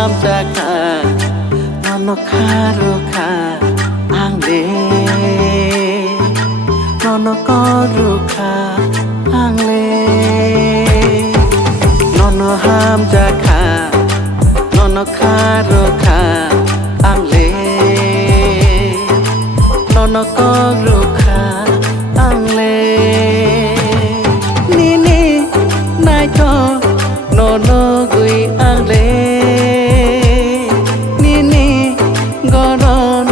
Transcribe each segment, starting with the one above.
Hamjago Nono Karuka Angle Nono Koruka Angle Nono Hamjago Nono Karuka Angle Nono Koruka Angle Nini Naito Nono Gui Angle Nini Goron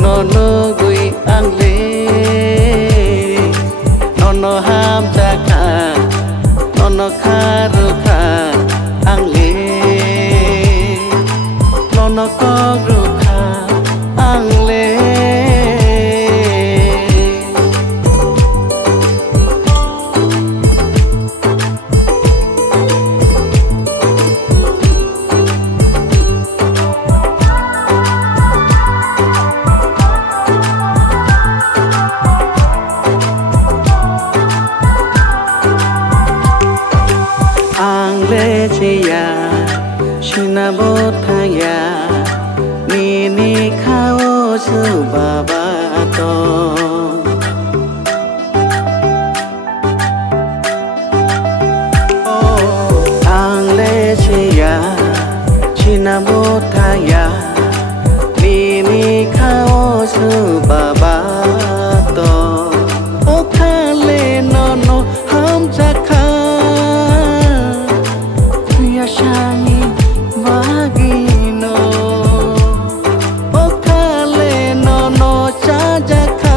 Nono Gui Angle Nono Hamjago Nono Karuka Angle Nono Koruka Angle Anglecia, Cinematography, Nini Kao Subabato. Anglecia, Cinematography, Nini Kao Subabato. Okale Nono Hamjago Shani Vagino Okale Nono Chajaka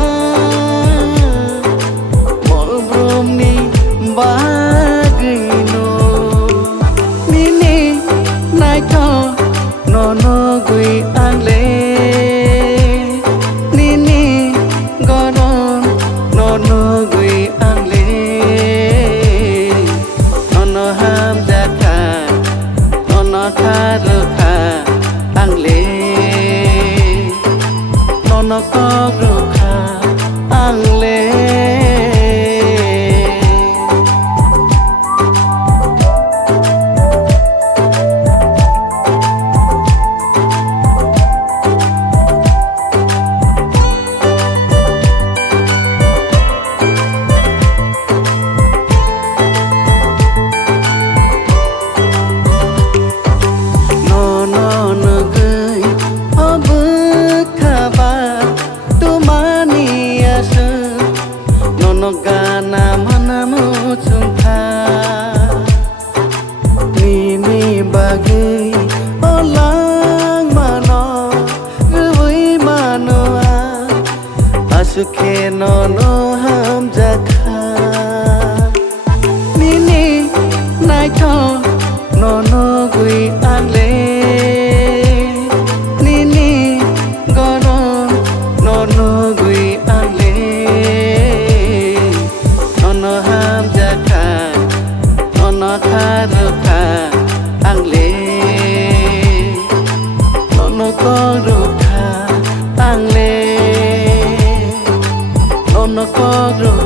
Molbrumni Vagino Nini Naito Nono Gui Angle Nini Goron Nono Gui Angle Nono Hamjago Nono Karuka Angle Nono Koruka Angle Gana manamu cungka Nini bagi olang mano Rui manoa Asuke Nono Hamjago Nini naito Nono Gui Angle Nini goron Nono Gui Angle Nono Hamjago Nono Karuka Angle Nono Koruka Angle Nono Koruka